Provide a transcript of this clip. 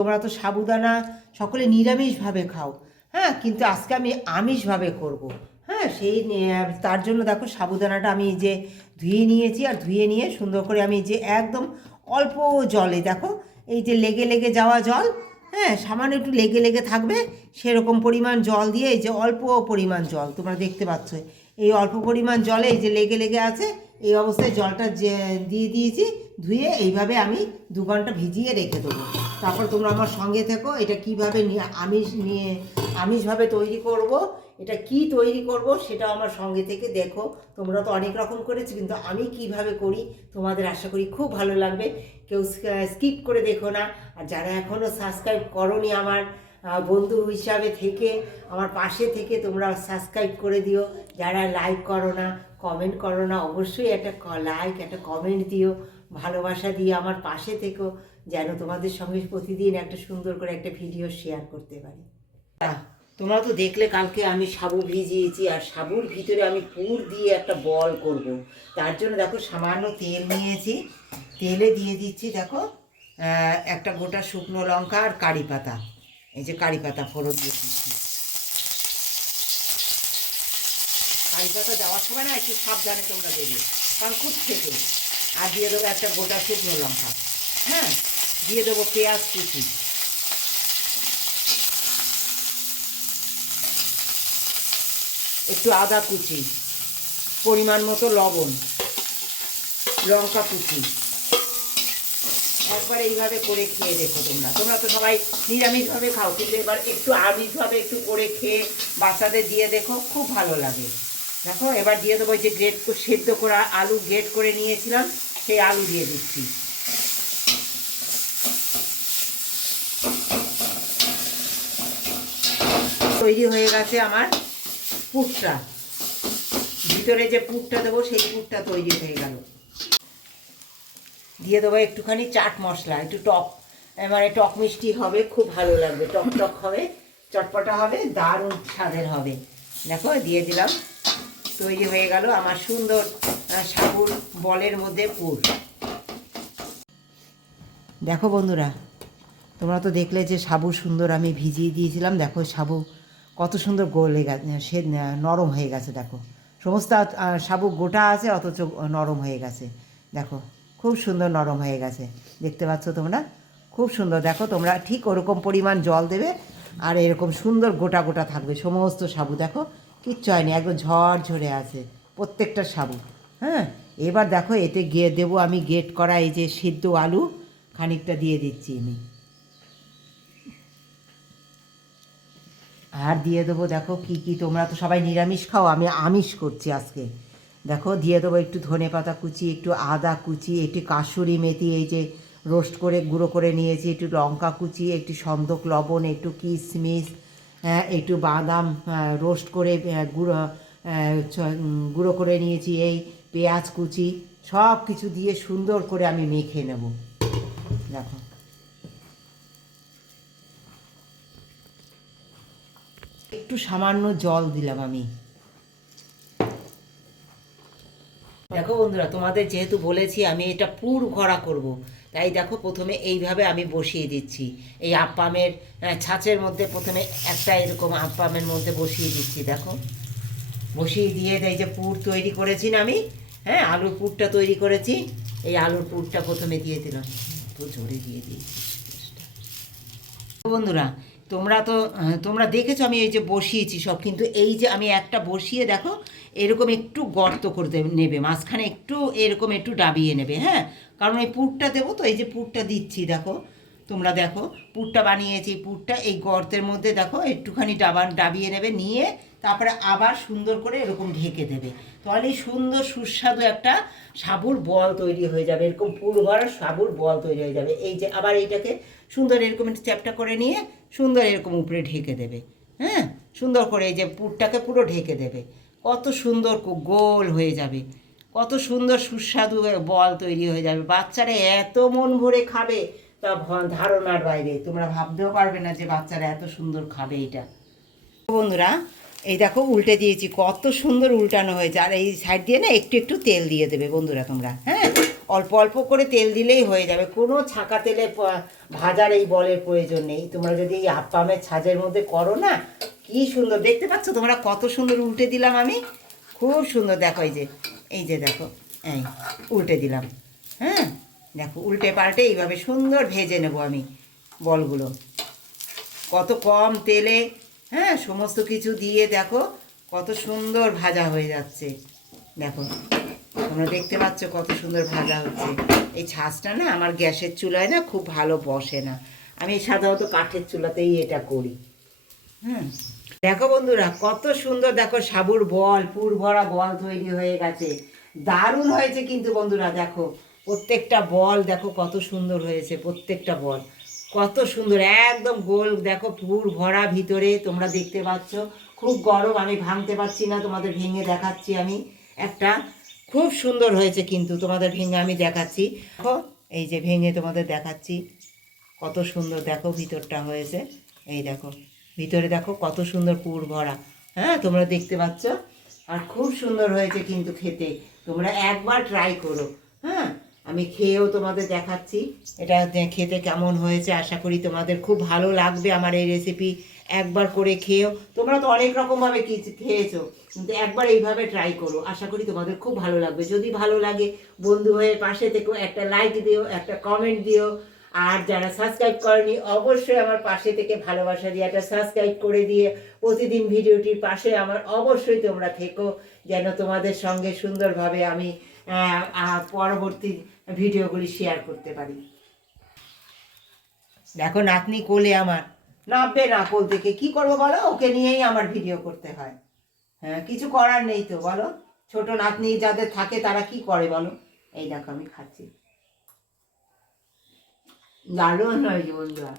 তোমরা তো সাবুদানা সকলে নিরামিষভাবে খাও, হ্যাঁ, কিন্তু আজকে আমি আমিষভাবে করব। হ্যাঁ, তার জন্য দেখো সাবুদানাটা আমি যে ধুয়ে নিয়েছি, আর ধুয়ে নিয়ে সুন্দর করে আমি যে একদম অল্প জলে দেখো এই যে লেগে লেগে যাওয়া জল, হ্যাঁ, সামান্য একটু লেগে লেগে থাকবে সেরকম পরিমাণ জল দিয়ে, এই যে অল্প পরিমাণ জল তোমরা দেখতে পাচ্ছ, এই অল্প পরিমাণ জলে এই যে লেগে লেগে আছে এই অবস্থায় জলটা যে দিয়ে দিয়েছি, ধুয়ে এইভাবে আমি 2 ঘন্টা ভিজিয়ে রেখে দেবো। তারপর তোমরা আমার সঙ্গে থেকো, এটা কীভাবে আমিষভাবে তৈরি করব, এটা কি তৈরি করব সেটাও আমার সঙ্গে থেকে দেখো। তোমরা তো অনেক রকম করেছো, কিন্তু আমি কিভাবে করি তোমাদের আশা করি খুব ভালো লাগবে। কেউ স্কিপ করে দেখো না। আর যারা এখনও সাবস্ক্রাইব করোনি আমার বন্ধু হিসাবে থেকে আমার পাশে থেকে তোমরা সাবস্ক্রাইব করে দিও। যারা লাইক করো না, কমেন্ট করো না, অবশ্যই একটা লাইক একটা কমেন্ট দিও, ভালোবাসা দিয়ে আমার পাশে থেকো, যেন তোমাদের সঙ্গে প্রতিদিন একটা সুন্দর করে একটা ভিডিও শেয়ার করতে পারি। তোমরা তো দেখলে কালকে আমি সাবু ভিজিয়েছি, আর সাবুর ভিতরে আমি পুর দিয়ে একটা বল করব। তার জন্য দেখো সামান্য তেল নিয়েছি, তেলে দিয়ে দিচ্ছি দেখো একটা গোটা শুকনো লঙ্কা আর কারি পাতা, এই যে কারি পাতা ফোড়ন দিয়ে দিচ্ছি। কারি পাতা দেওয়ার সময় না একটু সাবধানে তোমরা দেবে, কারণ খুব থেকে। আর দিয়ে দেবো একটা গোটা শুকনো লঙ্কা, হ্যাঁ, দিয়ে দেবো পেঁয়াজ কুচি, একটু আদা কুচি, পরিমাণ মতো লবণ, লঙ্কা কুচি। একবার এইভাবে করে খেয়ে দেখো। তোমরা তো সবাই নিরামিষভাবে খাও, কিন্তু এবার একটু আমিষভাবে একটু করে খেয়ে বাচ্চাদের দিয়ে দেখো, খুব ভালো লাগে। দেখো এবার দিয়ে দেবো যে সেদ্ধ করা আলু গ্রেট করে নিয়েছিলাম, সেই আলু দিয়ে দিচ্ছি। তৈরি হয়ে গেছে আমার পুরটা, ভিতরে যে পুরটা দেবো সেই পুরটা তৈরি হয়ে গেল। দিয়ে দেবো একটুখানি চাট মশলা, একটু টক, মানে টক মিষ্টি হবে, খুব ভালো লাগবে, টক টক হবে, চটপটা হবে, দারুণ স্বাদের হবে। দেখো দিয়ে দিলাম, তৈরি হয়ে গেল আমার সুন্দর সাবুর বলের মধ্যে পুর। দেখো বন্ধুরা, তোমরা তো দেখলে যে সাবু সুন্দর আমি ভিজিয়ে দিয়েছিলাম, দেখো সাবু কত সুন্দর গলে গেছে, সে নরম হয়ে গেছে। দেখো সমস্ত সাবু গোটা আছে অথচ নরম হয়ে গেছে, দেখো খুব সুন্দর নরম হয়ে গেছে, দেখতে পাচ্ছ তোমরা, খুব সুন্দর। দেখো তোমরা ঠিক ওরকম পরিমাণ জল দেবে, আর এরকম সুন্দর গোটা গোটা থাকবে সমস্ত সাবু। দেখো কিচ্ছু হয়নি, একদম ঝরঝরে আছে প্রত্যেকটা সাবু। হ্যাঁ, এবার দেখো এতে গিয়ে দেবো আমি গ্রেট করা এই যে সিদ্ধ আলু, খানিকটা দিয়ে দিচ্ছি আমি, আর দিয়ে দেবো দেখো কি কি, তোমরা তো সবাই নিরামিষ খাও, আমি আমিষ করছি আজকে। দেখো দিয়ে দেবো একটু ধনেপাতা কুচি, একটু আদা কুচি, একটু কাসুরি মেথি এই যে রোস্ট করে গুঁড়ো করে নিয়েছি, একটু লঙ্কা কুচি, একটু সন্দক লবণ, একটু কিশমিশ, একটু বাদাম রোস্ট করে গুঁড়ো করে নিয়েছি, এই পেঁয়াজ কুচি, সব কিছু দিয়ে সুন্দর করে আমি মেখে নেব। দেখো একটু সামান্য জল দিলাম আমি। দেখো বন্ধুরা, তোমাদের যেহেতু বলেছি আমি এটা পুর ভরা করব, তাই দেখো প্রথমে এইভাবে আমি বসিয়ে দিচ্ছি, এই আপ্পামের ছাঁচের মধ্যে প্রথমে একটা এরকম আপ্পামের মধ্যে বসিয়ে দিচ্ছি। দেখো বসিয়ে দিয়ে এই যে পুর তৈরি করেছি না আমি, হ্যাঁ, আলুর পুরটা তৈরি করেছি, এই আলুর পুরটা প্রথমে দিয়ে দিলাম, তো জোরে দিয়ে দিয়েছি। বন্ধুরা তোমরা দেখেছো আমি এই যে বসিয়েছি সব, কিন্তু এই যে আমি একটা বসিয়ে দেখো এরকম একটু গর্ত করতে নেবে, মাঝখানে একটু এরকম একটু ডাবিয়ে নেবে, হ্যাঁ, কারণ এই পুরটা দেবো তো, এই যে পুরটা দিচ্ছি দেখো, তোমরা দেখো পুরটা বানিয়েছি, পুরটা এই গর্তের মধ্যে দেখো একটুখানি ডাবিয়ে নেবে, নিয়ে তারপরে আবার সুন্দর করে এরকম ঢেকে দেবে, তাহলে সুন্দর সুস্বাদু একটা সাবুর বল তৈরি হয়ে যাবে, এরকম পুর ভরা সাবুর বল তৈরি হয়ে যাবে। এই যে আবার এইটাকে সুন্দর এরকম একটু চ্যাপটা করে নিয়ে সুন্দর এরকম উপরে ঢেকে দেবে, হ্যাঁ, সুন্দর করে এই যে পুরটাকে পুরো ঢেকে দেবে, কত সুন্দর গোল হয়ে যাবে, কত সুন্দর সুস্বাদু বল তৈরি হয়ে যাবে, বাচ্চারা এত মন ভরে খাবে তা ধারণার বাইরে, তোমরা ভাবতেও পারবে না যে বাচ্চারা এত সুন্দর খাবে এটা। বন্ধুরা এই দেখো উল্টে দিয়েছি, কত সুন্দর উল্টানো হয়েছে, আর এই সাইড দিয়ে না একটু একটু তেল দিয়ে দেবে বন্ধুরা তোমরা, হ্যাঁ, অল্প অল্প করে তেল দিলেই হয়ে যাবে, কোনো ছাঁকা তেলে ভাজার এই বলের প্রয়োজন নেই। তোমরা যদি এই আপ্পামের ছাঁচের মধ্যে করো না, কি সুন্দর দেখতে পাচ্ছ তোমরা, কত সুন্দর উল্টে দিলাম আমি, খুব সুন্দর। দেখো এই যে দেখো, এই উল্টে দিলাম, হ্যাঁ দেখো উল্টে পাল্টে এইভাবে সুন্দর ভেজে নেব আমি বলগুলো, কত কম তেলে, হ্যাঁ সমস্ত কিছু দিয়ে দেখো কত সুন্দর ভাজা হয়ে যাচ্ছে। দেখো তোমরা দেখতে পাচ্ছ কত সুন্দর ভাজা হচ্ছে। এই ছাঁচটা না আমার গ্যাসের চুলায় না খুব ভালো বসে না, আমি সাধারণত কাঠের চুলাতেই এটা করি। দেখো বন্ধুরা কত সুন্দর, দেখো সাবুর বল, পুর ভরা বল তৈরি হয়ে গেছে, দারুণ হয়েছে কিন্তু বন্ধুরা। দেখো প্রত্যেকটা বল দেখো কত সুন্দর হয়েছে, প্রত্যেকটা বল কত সুন্দর, একদম গোল, দেখো পুর ভরা ভিতরে, তোমরা দেখতে পাচ্ছ। খুব গরম, আমি ভাঙতে পারছি না, তোমাদের ভেঙে দেখাচ্ছি আমি একটা, খুব সুন্দর হয়েছে কিন্তু, তোমাদের ভেঙে আমি দেখাচ্ছি। দেখো এই যে ভেঙে তোমাদের দেখাচ্ছি, কত সুন্দর দেখো ভিতরটা হয়েছে। এই দেখো ভিতরে দেখো কত সুন্দর পুর ভরা, হ্যাঁ তোমরা দেখতে পাচ্ছ, আর খুব সুন্দর হয়েছে কিন্তু খেতে। তোমরা একবার ট্রাই করো, হ্যাঁ আমি খেয়েও তোমাদের দেখাচ্ছি এটা খেতে কেমন হয়েছে। আশা করি তোমাদের খুব ভালো লাগবে আমার এই রেসিপি, একবার করে খেয়েও। তোমরা তো অনেক রকমভাবে খেয়েছো, কিন্তু একবার এইভাবে ট্রাই করো, আশা করি তোমাদের খুব ভালো লাগবে। যদি ভালো লাগে বন্ধু হয়ে পাশে থেকো, একটা লাইক দিও, একটা কমেন্ট দিও, আর যারা সাবস্ক্রাইব করেনি অবশ্যই আমার পাশে থেকে ভালোবাসা দিয়ে একটা সাবস্ক্রাইব করে দিয়ে প্রতিদিন ভিডিওটির পাশে আমার অবশ্যই তোমরা থেকো, যেন তোমাদের সঙ্গে সুন্দরভাবে আমি পরবর্তী ভিডিওগুলি শেয়ার করতে পারি। দেখো নাতনি কোলে আমার, নামবে না কোল থেকে, কী করবো বলো, ওকে নিয়েই আমার ভিডিও করতে হয়। হ্যাঁ কিছু করার নেই তো বলো, ছোট নাতনি যাদের থাকে তারা কি করে বলো। এই দেখো আমি খাচ্ছি, দারুণ হয়েছে বন্ধুরা।